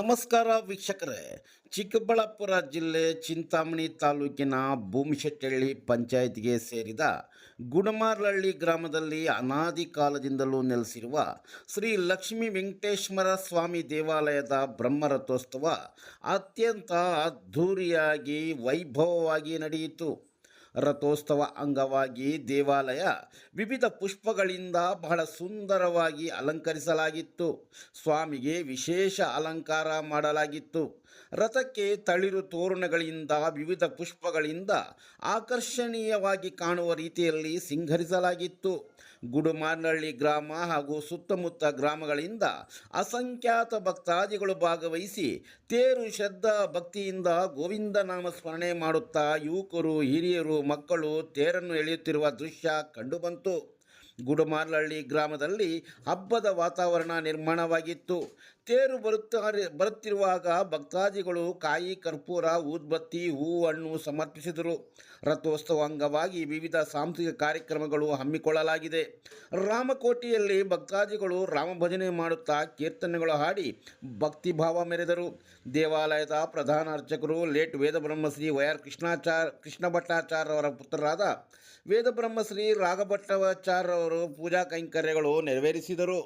ನಮಸ್ಕಾರ ವೀಕ್ಷಕರೇ. ಚಿಕ್ಕಬಳ್ಳಾಪುರ ಜಿಲ್ಲೆ ಚಿಂತಾಮಣಿ ತಾಲೂಕಿನ ಭೂಮಿಶೆಟ್ಟಹಳ್ಳಿ ಪಂಚಾಯತ್ಗೆ ಸೇರಿದ ಗುಡಮಾರ್ಲಹಳ್ಳಿ ಗ್ರಾಮದಲ್ಲಿ ಅನಾದಿ ಕಾಲದಿಂದಲೂ ನೆಲೆಸಿರುವ ಶ್ರೀ ಲಕ್ಷ್ಮೀ ವೆಂಕಟೇಶ್ವರ ಸ್ವಾಮಿ ದೇವಾಲಯದ ಬ್ರಹ್ಮರಥೋತ್ಸವ ಅತ್ಯಂತ ಅದ್ಧೂರಿಯಾಗಿ ವೈಭವವಾಗಿ ನಡೆಯಿತು. ರಥೋತ್ಸವ ಅಂಗವಾಗಿ ದೇವಾಲಯ ವಿವಿಧ ಪುಷ್ಪಗಳಿಂದ ಬಹಳ ಸುಂದರವಾಗಿ ಅಲಂಕರಿಸಲಾಗಿತ್ತು. ಸ್ವಾಮಿಗೆ ವಿಶೇಷ ಅಲಂಕಾರ ಮಾಡಲಾಗಿತ್ತು. ರಥಕ್ಕೆ ತಳಿರು ತೋರಣಗಳಿಂದ ವಿವಿಧ ಪುಷ್ಪಗಳಿಂದ ಆಕರ್ಷಣೀಯವಾಗಿ ಕಾಣುವ ರೀತಿಯಲ್ಲಿ ಸಿಂಗರಿಸಲಾಗಿತ್ತು. ಗುಡಮಾರ್ಲಹಳ್ಳಿ ಗ್ರಾಮ ಹಾಗೂ ಸುತ್ತಮುತ್ತ ಗ್ರಾಮಗಳಿಂದ ಅಸಂಖ್ಯಾತ ಭಕ್ತಾದಿಗಳು ಭಾಗವಹಿಸಿ ತೇರು ಶ್ರದ್ಧಾ ಭಕ್ತಿಯಿಂದ ಗೋವಿಂದ ನಾಮ ಸ್ಮರಣೆ ಮಾಡುತ್ತಾ ಯುವಕರು, ಹಿರಿಯರು, ಮಕ್ಕಳು ತೇರನ್ನು ಎಳೆಯುತ್ತಿರುವ ದೃಶ್ಯ ಕಂಡುಬಂತು. ಗುಡಮಾರ್ಲಹಳ್ಳಿ ಗ್ರಾಮದಲ್ಲಿ ಹಬ್ಬದ ವಾತಾವರಣ ನಿರ್ಮಾಣವಾಗಿತ್ತು. ತೇರು ಬರುತ್ತಿರುವಾಗ ಭಕ್ತಾದಿಗಳು ಕಾಯಿ, ಕರ್ಪೂರ, ಊದ್ಬತ್ತಿ, ಹೂವು, ಹಣ್ಣು ಸಮರ್ಪಿಸಿದರು. ರಥೋತ್ಸವ ಅಂಗವಾಗಿ ವಿವಿಧ ಸಾಂಸ್ಕೃತಿಕ ಕಾರ್ಯಕ್ರಮಗಳು ಹಮ್ಮಿಕೊಳ್ಳಲಾಗಿದೆ. ರಾಮಕೋಟೆಯಲ್ಲಿ ಭಕ್ತಾದಿಗಳು ರಾಮಭಜನೆ ಮಾಡುತ್ತಾ ಕೀರ್ತನೆಗಳು ಹಾಡಿ ಭಕ್ತಿಭಾವ ಮೆರೆದರು. ದೇವಾಲಯದ ಪ್ರಧಾನ ಅರ್ಚಕರು ಲೇಟ್ ವೇದಬ್ರಹ್ಮಶ್ರೀ ವೈಆರ್ ಕೃಷ್ಣ ಭಟ್ಟಾಚಾರ್ಯ ಅವರ ಪುತ್ರರಾದ ವೇದಬ್ರಹ್ಮಶ್ರೀ ರಾಘಭಟ್ಟಾಚಾರ್ಯ ಅವರು ಪೂಜಾ ಕೈಂಕರ್ಯಗಳು ನೆರವೇರಿಸಿದರು.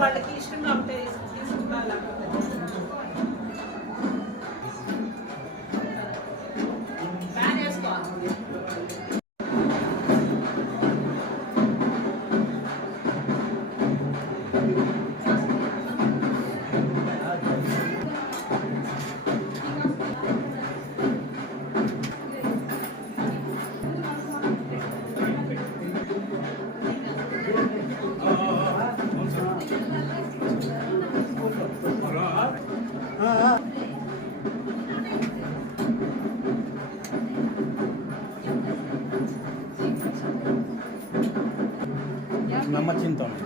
వాళ్ళకి ఇష్టంగా ఉంటే తీసుకుంటా. ನಮ್ಮ ಚಿಂತಾಮಣಿ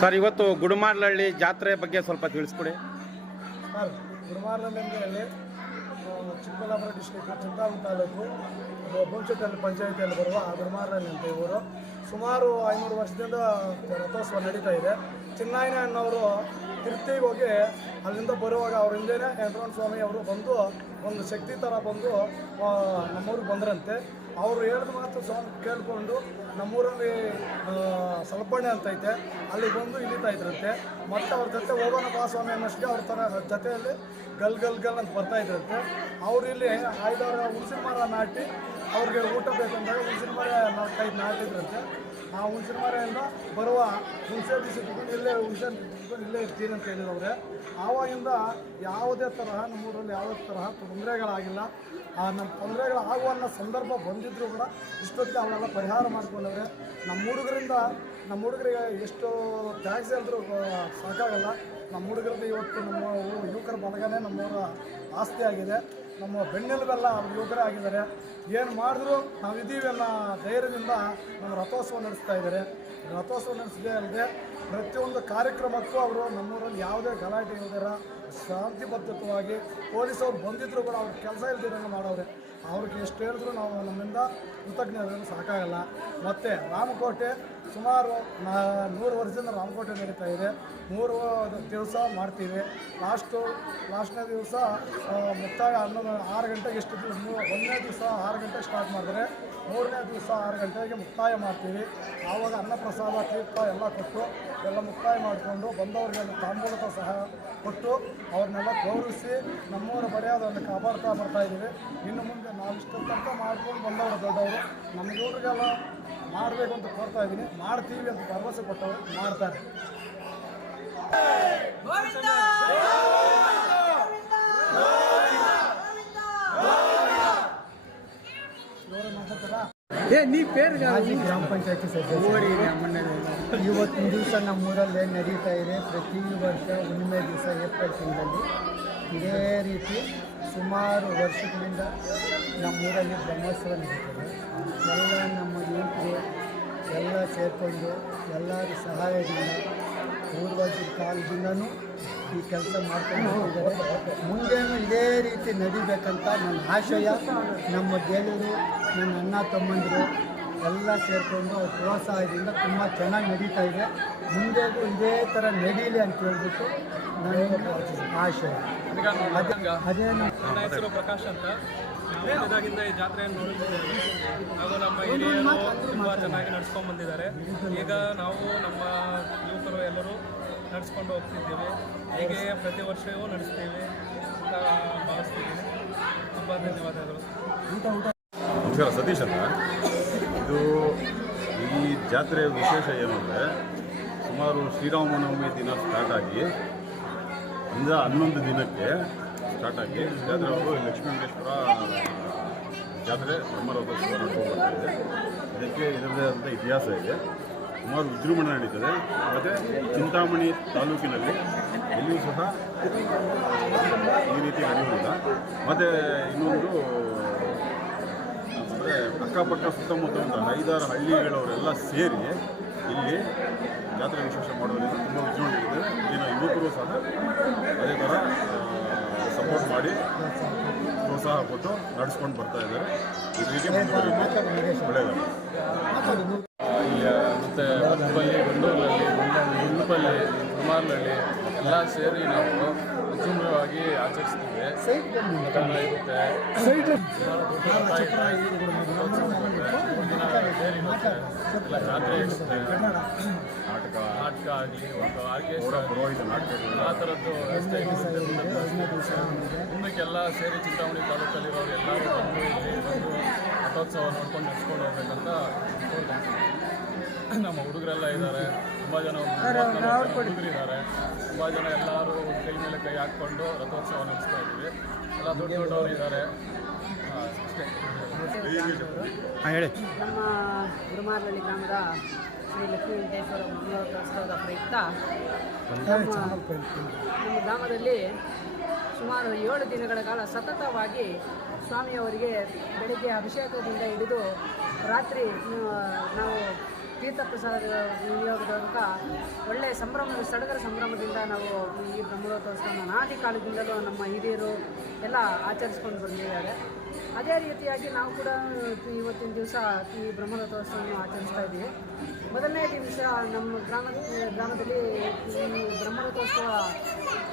ಸರ್, ಇವತ್ತು ಗುಡುಮಾರ್ಲಹಳ್ಳಿ ಜಾತ್ರೆ ಬಗ್ಗೆ ಸ್ವಲ್ಪ ತಿಳಿಸ್ಕೊಡಿ. ಸರ್, ಗುಡುಮಾರ್ಲಹಳ್ಳಿ ಚಿಕ್ಕಬಳ್ಳಾಪುರ ಡಿಸ್ಟ್ರಿಕ್ಟ್ ಚಿಂತಾಮಣಿ ತಾಲೂಕು ಬೊಂಚಟ್ಟಲ್ಲಿ ಪಂಚಾಯಿತಿಯಲ್ಲಿ ಬರುವ ಗುರುಮಾರಳ್ಳಿ ಅಂತ ಇವರು ಸುಮಾರು 500 ವರ್ಷದಿಂದ ರಥೋತ್ಸವ ನಡೀತಾ ಇದೆ. ಚಿನ್ನಾಯನ ಅನ್ನೋರು ತಿರುಪ್ತಿಗೆ ಹೋಗಿ ಅಲ್ಲಿಂದ ಬರುವಾಗ ಅವ್ರ ಹಿಂದೆನೇ ವೆಂಕಟರಮಣ ಸ್ವಾಮಿ ಅವರು ಬಂದು ಒಂದು ಶಕ್ತಿ ಥರ ಬಂದು ನಮ್ಮೂರಿಗೆ ಬಂದ್ರಂತೆ. ಅವರು ಹೇಳಿದ ಮಾತು ಸ್ವಾಮಿ ಕೇಳಿಕೊಂಡು ನಮ್ಮೂರಲ್ಲಿ ಸಲಪಣ್ಣೆ ಅಂತೈತೆ ಅಲ್ಲಿ ಬಂದು ಇಳಿತಾ ಇದ್ರಂತೆ. ಮತ್ತು ಅವ್ರ ಜೊತೆ ಹೋಗೋಣ ಬಾ ಸ್ವಾಮಿ ಅನ್ನೋಷ್ಟಿಗೆ ಅವ್ರ ಥರ ಜೊತೆಯಲ್ಲಿ ಗಲ್ ಅಂತ ಬರ್ತಾ ಇದ್ರಂತೆ. ಅವರು ಇಲ್ಲಿ 5 ಹುಣಸಿನ ಮರ ನಾಟಿ ಅವ್ರಿಗೆ ಊಟ ಬೇಕಂದಾಗ ಹುಣಸಿನ ಮರ 4-5 ನಾಟಿದ್ರಂತೆ. ಆ ಹುಣಸಿನ ಮರೆಯಿಂದ ಬರುವ ಹುಣಸೆ ಬೀಸಿ ತಗೊಂಡು ಇಲ್ಲೇ ಹುಣಸೆ ತಗೊಂಡು ಇಲ್ಲೇ ಇರ್ತೀನಿ ಅಂತ ಹೇಳಿದವ್ರೆ. ಆವಾಗಿಂದ ಯಾವುದೇ ತರಹ ನಮ್ಮೂರಲ್ಲಿ ಯಾವುದೇ ತರಹ ತೊಂದರೆಗಳಾಗಿಲ್ಲ. ನಮ್ಮ ತೊಂದರೆಗಳಾಗುವ ಅನ್ನೋ ಸಂದರ್ಭ ಬಂದಿದ್ದರೂ ಕೂಡ ಇಷ್ಟೊತ್ತಿಗೆ ಅವನ್ನೆಲ್ಲ ಪರಿಹಾರ ಮಾಡ್ಕೊಂಡವ್ರೆ. ನಮ್ಮ ಹುಡುಗರಿಗೆ ಎಷ್ಟು ಟ್ಯಾಕ್ಸ್ ಹೇಳಿದ್ರು ಸಾಕಾಗಲ್ಲ. ನಮ್ಮ ಹುಡುಗರದ್ದು ಇವತ್ತು ನಮ್ಮ ಯುವಕರ ಬಲಗನೇ ನಮ್ಮವರ ಆಸ್ತಿ ಆಗಿದೆ. ನಮ್ಮ ಬೆನ್ನೆಲುಬೆಲ್ಲ ಅವ್ರ ಯುವಕರೇ ಆಗಿದ್ದಾರೆ. ಏನು ಮಾಡಿದ್ರು ನಾವಿದ್ದೀವಿ ಅನ್ನೋ ಧೈರ್ಯದಿಂದ ನಮ್ಮ ರಥೋತ್ಸವ ನಡೆಸ್ತಾ ಇದ್ದಾರೆ. ರಥೋತ್ಸವ ನಡೆಸಿದೆ ಅಲ್ಲದೆ ಪ್ರತಿಯೊಂದು ಕಾರ್ಯಕ್ರಮಕ್ಕೂ ಅವರು ನಮ್ಮೂರಲ್ಲಿ ಯಾವುದೇ ಗಲಾಟೆ ಇಲ್ದಿರ ಶಾಂತಿಬದ್ಧವಾಗಿ ಪೊಲೀಸವ್ರು ಬಂದಿದ್ದರೂ ಕೂಡ ಅವ್ರ ಕೆಲಸ ಇಲ್ದಿರಂಗೆ ಮಾಡೋರೆ. ಅವ್ರಿಗೆ ಎಷ್ಟು ಹೇಳಿದ್ರು ನಾವು ನಮ್ಮಿಂದ ಕೃತಜ್ಞರು ಸಾಕಾಗಲ್ಲ. ಮತ್ತು ರಾಮಕೋಟೆ ಸುಮಾರು 100 ವರ್ಷದಿಂದ ರಾಮಕೋಟೆ ನಡೀತಾ ಇದೆ. 3 ದಿವಸ ಮಾಡ್ತೀವಿ. ಲಾಸ್ಟ್ನೇ ದಿವಸ ಮುಕ್ತಾಯ 6 ಗಂಟೆಗೆ ಇಷ್ಟಿದ್ವಿ. 1ನೇ ದಿವಸ 6 ಗಂಟೆಗೆ ಸ್ಟಾರ್ಟ್ ಮಾಡಿದ್ರೆ 3ನೇ ದಿವಸ 6 ಗಂಟೆಗೆ ಮುಕ್ತಾಯ ಮಾಡ್ತೀವಿ. ಆವಾಗ ಅನ್ನಪ್ರಸಾದ ತೀರ್ಥ ಎಲ್ಲ ಕೊಟ್ಟು ಎಲ್ಲ ಮುಕ್ತಾಯ ಮಾಡಿಕೊಂಡು ಬಂದವರಿಗೆಲ್ಲ ತಾಂಬೂಲದ ಸಹ ಕೊಟ್ಟು ಅವ್ರನ್ನೆಲ್ಲ ಗೌರವಿಸಿ ನಮ್ಮವರ ಮರ್ಯಾದೆಯನ್ನು ಕಾಪಾಡ್ತಾ ಬರ್ತಾಯಿದ್ದೀವಿ. ಇನ್ನು ಮುಂದೆ ನಾವು ಇಷ್ಟೊಂದು ತನಕ ಮಾಡ್ಕೊಂಡು ಬಂದವರು ದೊಡ್ಡವರು ನಮ್ಮ ಹುಡುಗರಿಗೆಲ್ಲ ಮಾಡಬೇಕು ಅಂತ ಕೋರ್ತಾ ಇದ್ದೀನಿ. ಮಾಡ್ತೀವಿ ಅಂತ ಭರವಸೆ ಕೊಟ್ಟವರು ಮಾಡ್ತಾರೆ. ಮಾಜಿ ಗ್ರಾಮ ಪಂಚಾಯತಿ ಸದಸ್ಯ. ಇವತ್ತಿನ ದಿವಸ ನಮ್ಮೂರಲ್ಲಿ ನಡೀತಾ ಇದೆ. ಪ್ರತಿ ವರ್ಷ ಹುಣ್ಣಿಮೆ ದಿವಸ ಏಪ್ರಿಲ್ ತಿಂಗಳಲ್ಲಿ ಇದೇ ರೀತಿ ಸುಮಾರು ವರ್ಷಗಳಿಂದ ನಮ್ಮೂರಲ್ಲಿ ಬ್ರಹ್ಮೋತ್ಸವ ನಡೀತದೆ. ಎಲ್ಲ ನಮ್ಮ ಯುವಕರು ಎಲ್ಲ ಸೇರಿಕೊಂಡು ಎಲ್ಲರ ಸಹಾಯದಿಂದ ಪೂರ್ವಜರ ಕಾಲದಿಂದನೂ ಈ ಕೆಲಸ ಮಾಡ್ಕೊಂಡು ಹೋಗಿದ್ದಾರೆ. ಮುಂದೇನು ಇದೇ ರೀತಿ ನಡಿಬೇಕಂತ ನನ್ನ ಆಶಯ. ನಮ್ಮ ಗೆಳೆಯರು, ನನ್ನ ಅಣ್ಣ ತಮ್ಮಂದಿರು ಎಲ್ಲ ಸೇರಿಕೊಂಡು ಅವ್ರ ಪ್ರೋತ್ಸಾಹದಿಂದ ತುಂಬ ಚೆನ್ನಾಗಿ ನಡೀತಾ ಇದೆ. ಮುಂದೆಗೂ ಇದೇ ಥರ ನಡೀಲಿ ಅಂತ ಹೇಳ್ಬಿಟ್ಟು ನನ್ನ ಆಶಯ. ಅದೇ ನನ್ನ ಹೆಸರು ಪ್ರಕಾಶ್ ಅಂತ. ನಾವು ಇದಾಗಿಂದ ಈ ಜಾತ್ರೆಯನ್ನು ನೋಡುತ್ತಿದ್ದೇವೆ ಹಾಗೂ ನಮ್ಮ ಹಿರಿಯರು ತುಂಬ ಚೆನ್ನಾಗಿ ನಡ್ಸ್ಕೊಂಡು ಬಂದಿದ್ದಾರೆ. ಈಗ ನಾವು ನಮ್ಮ ಯುವಕರು ಎಲ್ಲರೂ ನಡೆಸ್ಕೊಂಡು ಹೋಗ್ತಿದ್ದೇವೆ. ಹೀಗೆ ಪ್ರತಿ ವರ್ಷವೂ ನಡೆಸ್ತೀವಿ ಅಂತ ಭಾವಿಸ್ತಿದ್ದೀನಿ. ತುಂಬ ಧನ್ಯವಾದಗಳು. ನಮಸ್ಕಾರ, ಸತೀಶ್ ಅಂತ. ಇದು ಈ ಜಾತ್ರೆಯ ವಿಶೇಷ ಏನು ಅಂದರೆ ಸುಮಾರು ಶ್ರೀರಾಮನವಮಿ ದಿನ ಸ್ಟಾರ್ಟ್ ಆಗಿ 11 ದಿನಕ್ಕೆ ಸ್ಟಾರ್ಟ್ ಆಗಿ ಜಾತ್ರೆ ಅವರು ಲಕ್ಷ್ಮೀ ವೆಂಕಟೇಶ್ವರ ಜಾತ್ರೆ ಬ್ರಹ್ಮರಥೋತ್ಸವ ನಡ್ಕೊಂಡು ಬರ್ತಾಯಿದೆ. ಇದಕ್ಕೆ ಇದರದೇ ಆದಂಥ ಇತಿಹಾಸ ಇದೆ. ಸುಮಾರು ವಿಜೃಂಭಣೆ ನಡೀತದೆ. ಮತ್ತು ಚಿಂತಾಮಣಿ ತಾಲೂಕಿನಲ್ಲಿ ಎಲ್ಲಿಯೂ ಸಹ ಈ ರೀತಿ ನಡೆಯುವುದಿಲ್ಲ. ಮತ್ತು ಇನ್ನೊಂದು ಅಂದರೆ ಅಕ್ಕಪಕ್ಕ ಸುತ್ತಮುತ್ತ ಒಂದು 5-6 ಹಳ್ಳಿಗಳವರೆಲ್ಲ ಸೇರಿ ಇಲ್ಲಿ ಜಾತ್ರೆ ವಿಶೇಷ ಮಾಡೋದ್ರಿಂದ ತುಂಬ ವಿಜೃಂಭಣೆ ಇದೆ. ಇಲ್ಲಿನ ಯುವಕರು ಸಹ ಅದೇ ಥರ ಸಪೋರ್ಟ್ ಮಾಡಿ ಪ್ರೋತ್ಸಾಹ ಕೊಟ್ಟು ನಡೆಸ್ಕೊಂಡು ಬರ್ತಾ ಇದ್ದಾರೆ. ಇದರಿಗೆ ಒಳ್ಳೆಯದು. ಮತ್ತು ಬತ್ತಪಲ್ಲಿ, ಗುಂಡೂರಲ್ಲಿ, ಗುಂಡ್ಲಪಲ್ಲಿ, ಕುಮಾರನಹಳ್ಳಿ ಎಲ್ಲ ಸೇರಿ ನಾವು ವಿಜೃಂಭಣವಾಗಿ ಆಚರಿಸ್ತೀವಿ. ಇರುತ್ತೆ ಎಲ್ಲ ಜಾತ್ರೆ ಇರುತ್ತೆ. ನಾಟಕ ಆಗಲಿ, ಒಂದು ಆರ್ಕೆಸ್ಟ್ರಾ, ಆ ಥರದ್ದು ವ್ಯವಸ್ಥೆ ಮುಂದಕ್ಕೆಲ್ಲ ಸೇರಿ ಚಿಂತಾಮಣಿ ತಾಲೂಕಲ್ಲಿರೋರು ಎಲ್ಲರೂ ಬಂದು ಇಲ್ಲಿ ಬಂದು ರಥೋತ್ಸವ ನೋಡ್ಕೊಂಡು ನಡೆಸ್ಕೊಂಡು ಹೋಗ್ಬೇಕಂತ ಕೋರ್ಕೊಂತೀವಿ. ನಮ್ಮ ಹುಡುಗರೆಲ್ಲ ಇದ್ದಾರೆ, ತುಂಬ ಜನ ಹುಡುಗರಿದ್ದಾರೆ. ತುಂಬ ಜನ ಎಲ್ಲರೂ ಕೈ ಮೇಲೆ ಕೈ ಹಾಕ್ಕೊಂಡು ರಥೋತ್ಸವ ನಡೆಸ್ತಾ ಇದ್ದೀವಿ. ಎಲ್ಲ ದೊಡ್ಡವರು ಇದ್ದಾರೆ. ಅಷ್ಟೇ. ಹೇಳಿ. ನಮ್ಮ ಗುರುಮಾರಳ್ಳಿ ಗ್ರಾಮದ ಶ್ರೀ ಲಕ್ಷ್ಮೀ ವೆಂಕಟೇಶ್ವರ ಬ್ರಹ್ಮೋತ್ಸವದ ಪ್ರಯುಕ್ತ ನಮ್ಮ ಗ್ರಾಮದಲ್ಲಿ ಸುಮಾರು 7 ದಿನಗಳ ಕಾಲ ಸತತವಾಗಿ ಸ್ವಾಮಿಯವರಿಗೆ ಬೆಳಗ್ಗೆ ಅಭಿಷೇಕದಿಂದ ಹಿಡಿದು ರಾತ್ರಿ ನಾವು ತೀರ್ಥ ಪ್ರಸಾದ ವಿನಿಯೋಗದ ಒಳ್ಳೆಯ ಸಡಗರ ಸಂಭ್ರಮದಿಂದ ನಾವು ಈ ಬ್ರಹ್ಮರಥೋತ್ಸವನ ಅನಾದಿ ಕಾಲದಿಂದಲೂ ನಮ್ಮ ಹಿರಿಯರು ಎಲ್ಲ ಆಚರಿಸ್ಕೊಂಡು ಬಂದಿದ್ದಾರೆ. ಅದೇ ರೀತಿಯಾಗಿ ನಾವು ಕೂಡ ಇವತ್ತಿನ ದಿವಸ ಈ ಬ್ರಹ್ಮರಥೋತ್ಸವವನ್ನು ಆಚರಿಸ್ತಾ ಇದ್ದೀವಿ. ಮೊದಲನೇ ದಿವಸ ನಮ್ಮ ಗ್ರಾಮದಲ್ಲಿ ಈ ಬ್ರಹ್ಮರಥೋತ್ಸವ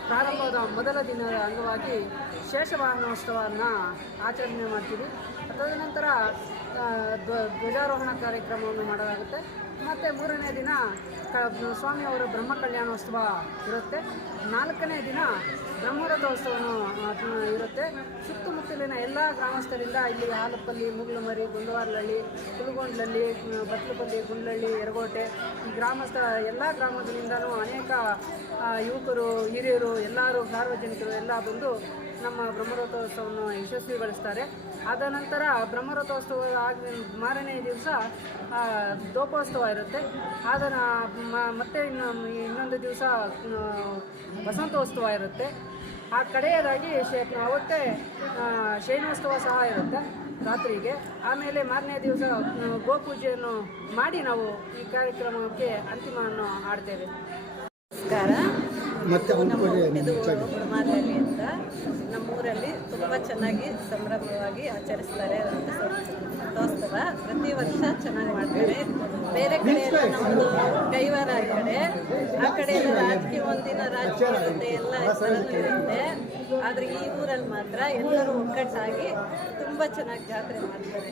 ಪ್ರಾರಂಭದ ಮೊದಲ ದಿನದ ಅಂಗವಾಗಿ ಶೇಷವಾಹನೋತ್ಸವವನ್ನು ಆಚರಣೆ ಮಾಡ್ತೀವಿ. ತದನಂತರ ಧ್ವಜಾರೋಹಣ ಕಾರ್ಯಕ್ರಮವನ್ನು ಮಾಡಲಾಗುತ್ತೆ. ಮತ್ತು ಮೂರನೇ ದಿನ ಸ್ವಾಮಿಯವರ ಬ್ರಹ್ಮ ಕಲ್ಯಾಣೋತ್ಸವ ಇರುತ್ತೆ. ನಾಲ್ಕನೇ ದಿನ ಬ್ರಹ್ಮರಥೋತ್ಸವನು ಇರುತ್ತೆ. ಸುತ್ತಮುತ್ತಲಿನ ಎಲ್ಲ ಗ್ರಾಮಸ್ಥರಿಂದ ಇಲ್ಲಿ ಹಾಲಪ್ಪಲ್ಲಿ, ಮುಗ್ಲಮರಿ, ಗುಂಡವಾರ್ಲಹಳ್ಳಿ, ಕುಲಗೊಂಡ್ಲಹಳ್ಳಿ, ಬಟ್ಲಪಲ್ಲಿ, ಗುಂಡ್ಲಹಳ್ಳಿ, ಯರಗೋಟೆ ಈ ಎಲ್ಲ ಗ್ರಾಮಗಳಿಂದಲೂ ಅನೇಕ ಯುವಕರು, ಹಿರಿಯರು, ಎಲ್ಲರೂ ಸಾರ್ವಜನಿಕರು ಎಲ್ಲ ಬಂದು ನಮ್ಮ ಬ್ರಹ್ಮರಥೋತ್ಸವವನ್ನು ಯಶಸ್ವಿಗೊಳಿಸ್ತಾರೆ. ಆದ ನಂತರ ಬ್ರಹ್ಮರಥೋತ್ಸವ ಮಾರನೇ ದಿವಸ ದೋಪೋತ್ಸವ ಇರುತ್ತೆ. ಮತ್ತೆ ಇನ್ನೊಂದು ದಿವಸ ವಸಂತೋತ್ಸವ ಇರುತ್ತೆ. ಆ ಕಡೆಯದಾಗಿ ಅವತ್ತೇ ಶಯನೋತ್ಸವ ಸಹ ಇರುತ್ತೆ ರಾತ್ರಿಗೆ. ಆಮೇಲೆ ಮಾರನೇ ದಿವಸ ಗೋಪೂಜೆಯನ್ನು ಮಾಡಿ ನಾವು ಈ ಕಾರ್ಯಕ್ರಮಕ್ಕೆ ಅಂತಿಮವನ್ನು ಆಡ್ತೇವೆ. ನಮಸ್ಕಾರ. ನಮ್ಮ ಇದು ಉಡುಮಾರ್ಲಹಳ್ಳಿ ಅಂತ ನಮ್ಮೂರಲ್ಲಿ ತುಂಬ ಚೆನ್ನಾಗಿ ಸಂಭ್ರಮವಾಗಿ ಆಚರಿಸ್ತಾರೆ ರಥೋತ್ಸವ. ಪ್ರತಿ ವರ್ಷ ಚೆನ್ನಾಗಿ ಮಾಡ್ತಾರೆ. ಬೇರೆ ಕಡೆ ಎಲ್ಲ ನಮ್ಮದು ಕೈವಾರ ಆ ಕಡೆ ಎಲ್ಲ ರಾಜಕೀಯ ಒಂದಿನ ರಾಜಕೀಯ ಇರುತ್ತೆ, ಎಲ್ಲ ಸ್ಥಳನೂ ಇರುತ್ತೆ. ಆದರೆ ಈ ಊರಲ್ಲಿ ಮಾತ್ರ ಎಲ್ಲರೂ ಒಗ್ಗಟ್ಟಾಗಿ ತುಂಬ ಚೆನ್ನಾಗಿ ಜಾತ್ರೆ ಮಾಡ್ತಾರೆ.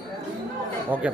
ಓಕೆ.